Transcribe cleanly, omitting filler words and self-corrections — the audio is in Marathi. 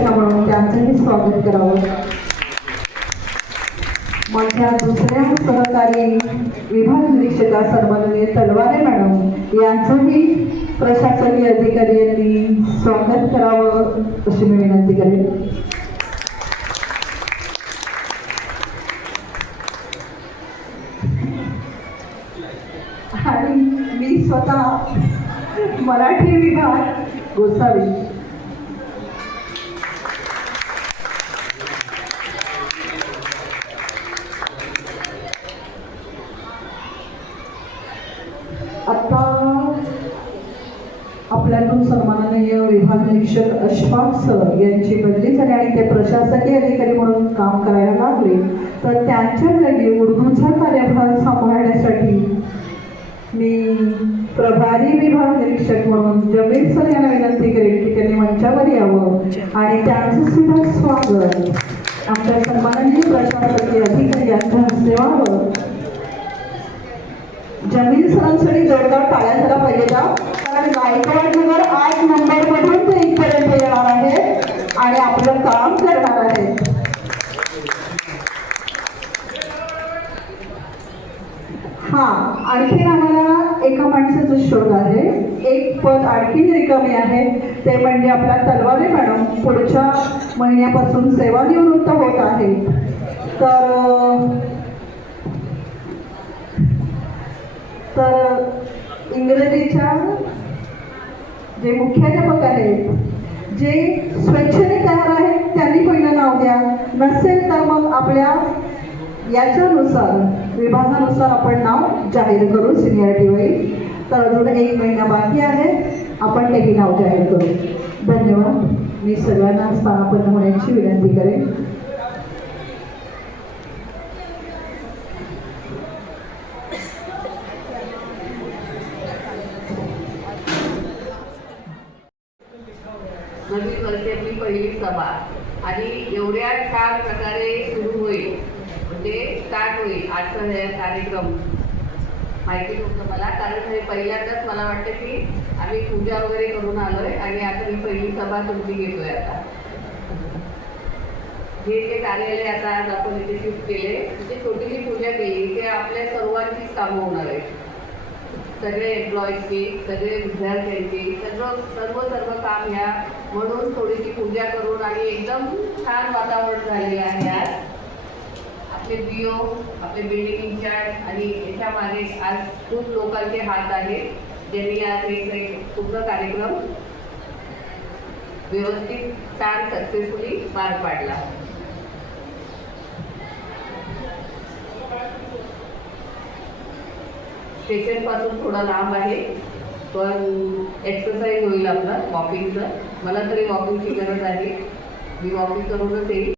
निरीक्षक म्हणून त्यांचंही स्वागत करावं. माझ्या दुसऱ्या सहकारी विभाग निरीक्षका सन्माननीय तलवारे मॅडम यांचंही प्रशासकीय अधिकारी यांनी स्वागत करावं अशी मी विनंती करेन. आणि मी स्वतः मराठी विभाग गोसावी. आता आपल्यातून सन्माननीय विभाग निरीक्षक अशफाक सर यांची बदली झाली आणि ते प्रशासकीय अधिकारी म्हणून काम करायला लागले, तर त्यांच्या जागी उर्दूचा कार्यभार सांभाळण्यासाठी मी प्रभारी विभाग निरीक्षक म्हणून जमील सर यांना विनंती करेन की त्यांनी मंचावर यावं आणि त्यांचं सुद्धा स्वागत आमच्या सन्माननीय प्रशासकीय अधिकारी यांच्या हस्ते व्हावं. जमील सरांसाठी जोरदार टाळ्या झाला पाहिजे का, कारण गायकवाड नगर 8 नंबरमधून ते इथपर्यंत येणार आहे आणि आपलं काम करणार आहे. हा, आणखी आम्हाला एका माणसाचा शोध आहे. एक पद आणखी रिकामी आहे, ते म्हणजे आपल्या तलवारे मॅडम पुढच्या महिन्यापासून सेवानिवृत्त होत आहे. तर इंग्रजीच्या जे मुख्याध्यापक आहेत, जे स्वेच्छेने तयार आहेत, त्यांनी पहिलं नाव द्या. नसेल तर मग आपल्या याच्यानुसार विभागानुसार आपण नाव जाहीर करू सिनियरिटी वाईज. तर अजून 1 महिना बाकी आहे, आपण तेही नाव जाहीर करू. धन्यवाद. मी सगळ्यांना स्थानापन्न होण्याची विनंती करेन. नवीन वर्षाची पहिली सभा आणि एवढ्या छान प्रकारे सुरू होईल, म्हणजे स्टार्ट होईल आजचा हे कार्यक्रम. माहिती नव्हतं मला, कारण हे पहिल्यांदाच मला वाटतं की आम्ही पूजा वगैरे करून आलोय आणि आता मी पहिली सभा तुमची घेतोय. आता हे जे कार्यालय आता आज आपण इथे शिफ्ट केले, म्हणजे छोटीशी पूजा केली, ते आपल्या सर्वांचीच कामं होणार आहे. सगळे एम्प्लॉईजची, सगळे विद्यार्थ्यांची, सर्व काम ह्या म्हणून थोडीशी पूजा करून आणि एकदम छान वातावरण झालेलं आहे. आज आपले BO, आपले बिल्डिंग इंचार्ज आणि याच्या मागे आज खूप लोकांचे हात आहेत, ज्यांनी आज एक पूर्ण कार्यक्रम व्यवस्थित छान सक्सेसफुली पार पाडला. स्टेशन पासून थोडा लांब आहे, पण एक्सरसाइज होईल आपलं वॉकिंगचं. मला तरी वॉकिंगची गरज आहे, मी वॉकिंग करूनच येईल.